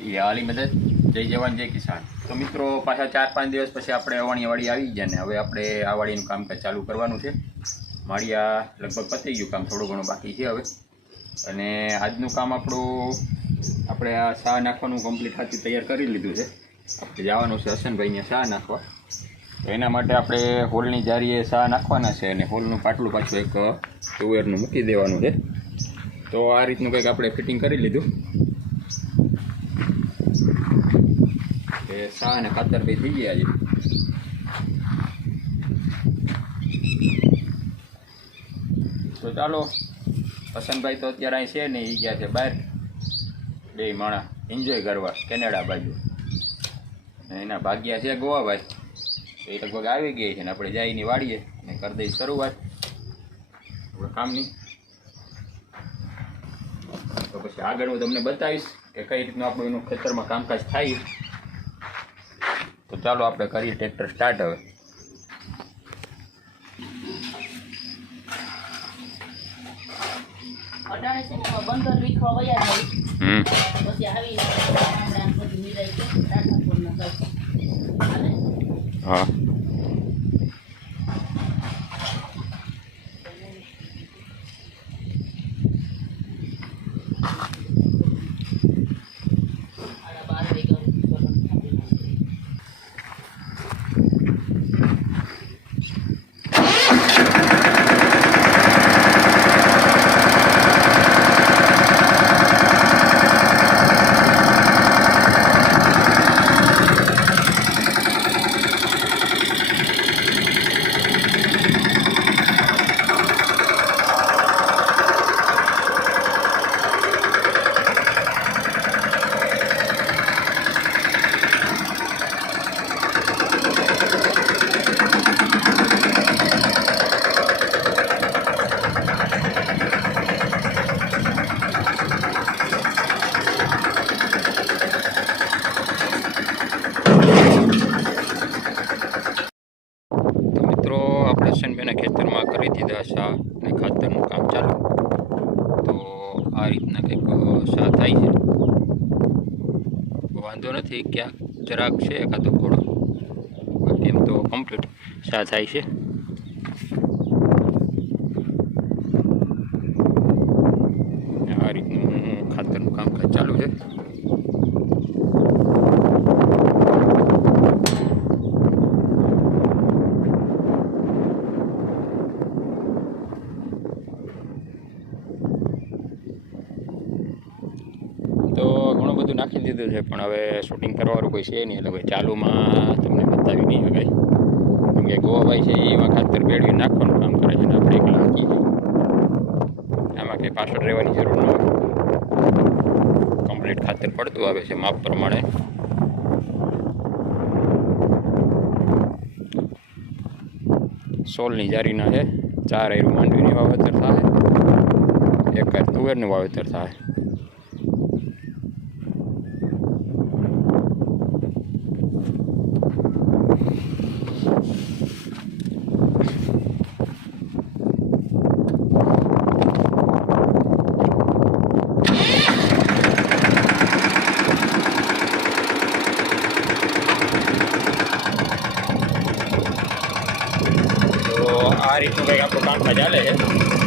હાલી મદદ. જય જવાન, જય કિસાન. તો મિત્રો, પાછા ચાર, પાંચ દિવસ પછી આપણે અવાણીવાડી આવી ગયા ને હવે આપણે આ વાડીનું કામકાજ ચાલુ કરવાનું છે. માળિયા લગભગ પતી ગયું કામ, થોડું ઘણું બાકી છે હવે. અને આજનું કામ આપણું, આપણે આ શાહ નાખવાનું કમ્પ્લીટ હાથી તૈયાર કરી લીધું છે. આપણે જવાનું છે હસનભાઈને શાહ નાખવા. તો એના માટે આપણે હોલની જારીએ શાહ નાખવાના છે અને હોલનું પાટલું પાછું એક ટુવેરનું મૂકી દેવાનું છે. તો આ રીતનું કંઈક આપણે ફિટિંગ કરી લીધું. શા અને ખાતર બે થઈ ગયા છે તો ચાલો વસંતભાઈ તો અત્યારે અહીં છે ને એ ગયા છે બહાર બે માણા એન્જોય કરવા કેનેડા બાજુ એના ભાગ્યા છે ગોવાભાઈ એ લગભગ આવી ગઈ છે ને આપણે જઈને વાળીએ અને કરી દઈ શરૂઆત આપણે કામની તો પછી આગળ હું તમને બતાવીશ કે કઈ રીતનું આપણું એનું ખેતરમાં કામકાજ થાય તો ચાલો આપણે કરીએ ટ્રેક્ટર સ્ટાર્ટ હવે. અટાણે છે ને એમાં બંદર વીખવા વયા જાય હમ પછી આવીને ગામડાને બધું મિલાઈ છે રાધાપુરના ગામ હાલે? હા સાડા બાર વાગ્યા તો મિત્રો આપણે સનબેના ખેતરમાં કરી દીધા શા અને ખાતરનું કામ ચાલુ તો આ રીતના કંઈક શા થાય છે નથી ક્યાંક જરાક છે એકાદો ઘોડો. બાકી એમ તો કમ્પ્લીટ શા થાય છે આ રીતનું ખાતરનું કામકાજ ચાલુ છે તો ઘણું બધું નાખી દીધું છે, પણ હવે શૂટિંગ કરવાનું કોઈ છે નહીં. એટલે ભાઈ ચાલુમાં તમને બતાવી નહીં હવે. કેમ કે ગોવાભાઈ છે એમાં ખાતર ભેળવી નાખવાનું કામ કરે છે, ને આપણે એકલા હાકી આમાં કંઈ પાછળ રહેવાની જરૂર ન હોય. કમ્પ્લીટ ખાતર પડતું આવે છે, માપ પ્રમાણે. સોલની જારીના છે ચાર એરું માંડવીની વાવેતર થાય. એક આયર તુવેરનું વાવેતર થાય તો આ રીતનું કંઈક આપણું કામકાજ ચાલે છે.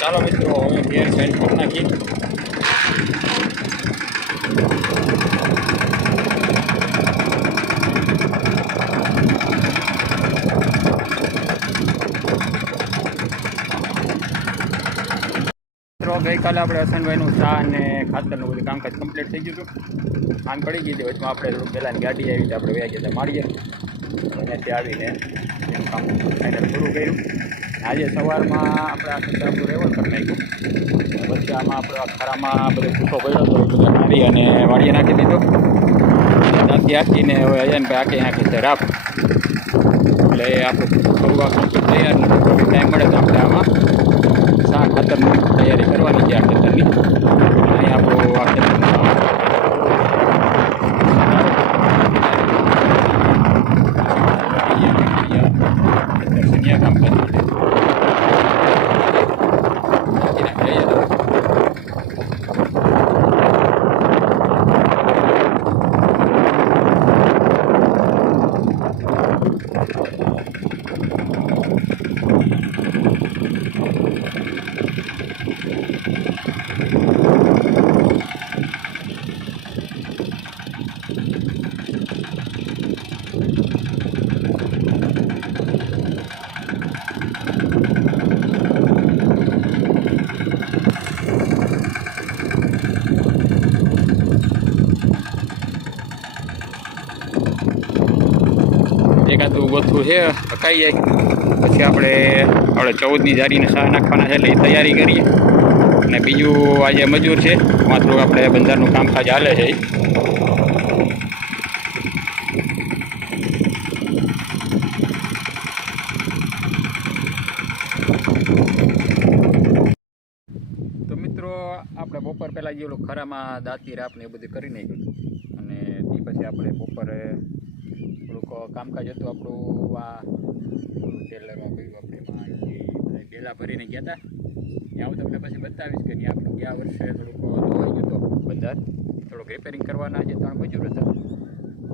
ચાલો મિત્રો, હવે ગેર સેન્ડ પર નાખી ગઈકાલે આપણે હસનભાઈનું ચા અને ખાતરનું બધું કામકાજ કમ્પ્લીટ થઈ ગયું હતું. આમ પડી ગઈ હતી, વચમાં આપણે થોડુંક પહેલાંની ગાડી આવી હતી, આપણે વ્યા ગયા માળીએ અને ત્યાં આવીને એનું કામ ફાઇનલ પૂરું કર્યું. આજે સવારમાં આપણે આ ખેતર આપણું રેવલ કરી નાખ્યું પછી આમાં આપણે ખરામાં બધો ભૂસો પડ્યો હતો બધો મારી અને વાળીએ નાખી દીધો દાંતી આખીને હવે અજયનભાઈ આખી નાખી છે રાખ એટલે આપણું થોડું કંઈક તૈયાર નથી ટાઈમ મળે તો આપણે આમાં શા ખાતરની તૈયારી કરવાની છે આ ખેતરની અહીં આપણું આ ખેતરનું કામ કરી એકાદું ગોથું છે હકાઈ જાય પછી આપણે આપણે ચૌદની જારીને શાહ નાખવાના છે એટલે એ તૈયારી કરીએ. અને બીજું આજે મજૂર છે થોડુંક આપણે બંધારનું કામકાજ હાલે છે. તો મિત્રો, આપણે બપોર પહેલાં જે ખરામાં દાંતી રાપને એ બધું કરી નાખ્યું. અને તે પછી આપણે બપોરે કામકાજ હતું આપણું, આ ટેલરમાં કહ્યું આપણે ડેલા ભરીને ગયા હતા ત્યાં હું તમને પછી બતાવીશ કે ત્યાં આપણું ગયા વર્ષે થોડુંક ધોવાઈ ગયું હતું બંધાર થોડુંક રિપેરિંગ કરવાના જે ત્રણ મજૂર હતા.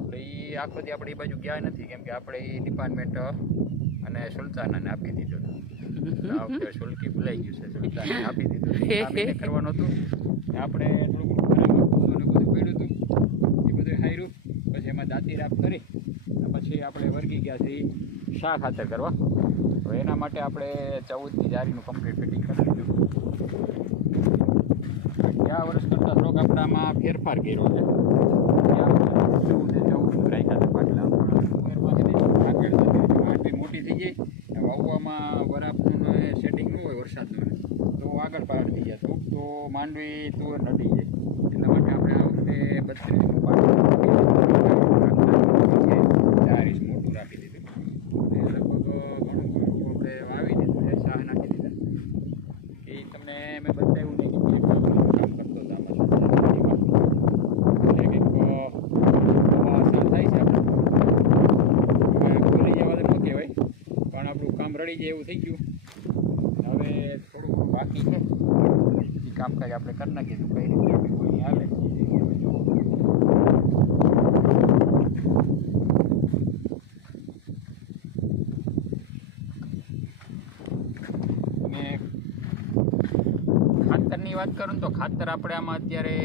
એટલે એ આખો દી આપણે એ બાજુ ગયા નથી, કેમ કે આપણે એ ડિપાર્ટમેન્ટ અને સુલતાનાને આપી દીધું હતું. સુલકી ભૂલાઈ ગયું છે સુલતાને આપી દીધું કરવાનું હતું. આપણે થોડુંક બધું પડ્યું હતું. એ બધું હાર્યું. પછી એમાં દાંતી રાપ કરી પછી આપણે વર્ગી ગયા છીએ શા ખાતર કરવા. તો એના માટે આપણે ચૌદની જારીનું કમ્પ્લીટ ફિટિંગ કરી લીધું. ગયા વર્ષ કરતાં થોડોક આપણામાં ફેરફાર કર્યો છે. ચૌદ ચૌદ છે મોટી થઈ જાય વાવવામાં વરાપનું સેટિંગ ન હોય વરસાદનું તો આગળ પાડ થઈ જાય તો માંડવી તુવેર નડી જાય એટલા માટે આપણે આ વખતે બત્રીસનું પાટલું ચાર ઇંચ મોટું રાખી દીધું અને લગભગ ઘણું ઘણું આપણે વાવી દીધું છે શાહ નાખી દીધા એ તમને મેં બતાવ્યું નહીં કે કેમ કામ કરતો હતો આમાં એટલે કંઈક નવા આસાન થાય છે આપણે હવે ખોલી જવા તો ન કહેવાય પણ આપણું કામ રડી જાય એવું થઈ ગયું. હવે થોડું બાકી છે. એ કામકાજ આપણે કરી નાખીશું કઈ રીતે કોઈ હાલે ખાતરની વાત કરું તો ખાતર આપણે આમાં અત્યારે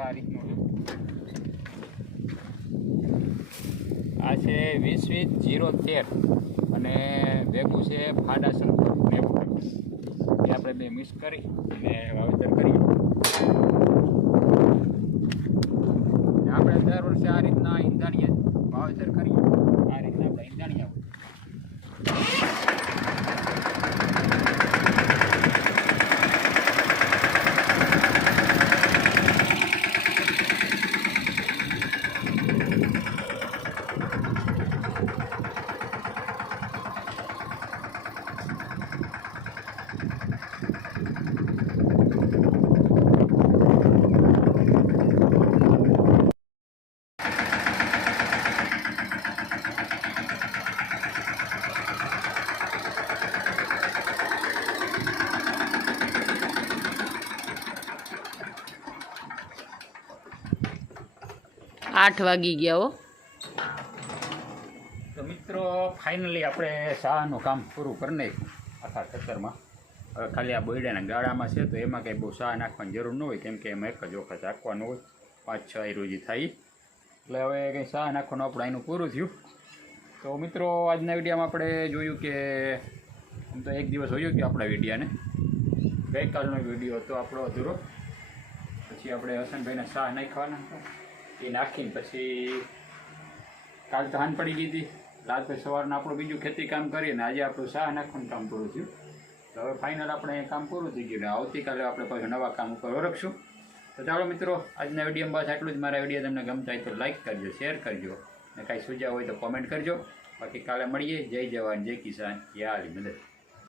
આ રીતનું છે આ છે વીસ વીસ જીરો તેર અને ભેગું છે ફાડા સંકર નેવું એ આપણે બે મિક્સ કરી અને વાવેતર કરીએ. આપણે દર વર્ષે આ રીતના ઈંધાણીયા વાવેતર કરીએ આ રીતના આપણે ઈંધાણીયા આઠ વાગી ગયા હો. તો મિત્રો ફાઇનલી આપણે શાહનું કામ પૂરું કરી નાખ્યું આખા ખેતરમાં. હવે ખાલી આ બોયડાના ગાળામાં છે, તો એમાં કંઈ બહુ શાહ નાખવાની જરૂર ન હોય, કેમ કે એમાં એક જ વખત રાખવાનું હોય. પાંચ છ રોજી થાય. એટલે હવે કંઈ શાહ નાખવાનું આપણે એનું પૂરું થયું. તો મિત્રો, આજના વિડીયોમાં આપણે જોયું કે આમ તો એક દિવસ હોયું કે આપણા વિડીયાને. ગઈકાલનો વીડિયો હતો આપણો અધૂરો. પછી આપણે હસનભાઈને શાહ નાખવાના. એ નાખીને પછી કાલ હાન પડી ગઈ હતી. આજ પછી સવારના આપણું બીજું ખેતી કામ કરીને આજે આપણું શાહ નાખવાનું કામ પૂરું થયું. તો હવે ફાઇનલ આપણે અહીં કામ પૂરું થઈ ગયું આવતીકાલે આપણે પાછું નવા કામ ઉપર ઓળખશું. તો ચાલો મિત્રો, આજના વિડીયોમાં બસ આટલું જ. મારા વીડિયો તમને ગમતા હોય તો લાઇક કરજો શેર કરજો ને કાંઈ સુઝાવ હોય તો કોમેન્ટ કરજો. બાકી કાલે મળીએ. જય જવાન, જય કિસાન. યા મદદ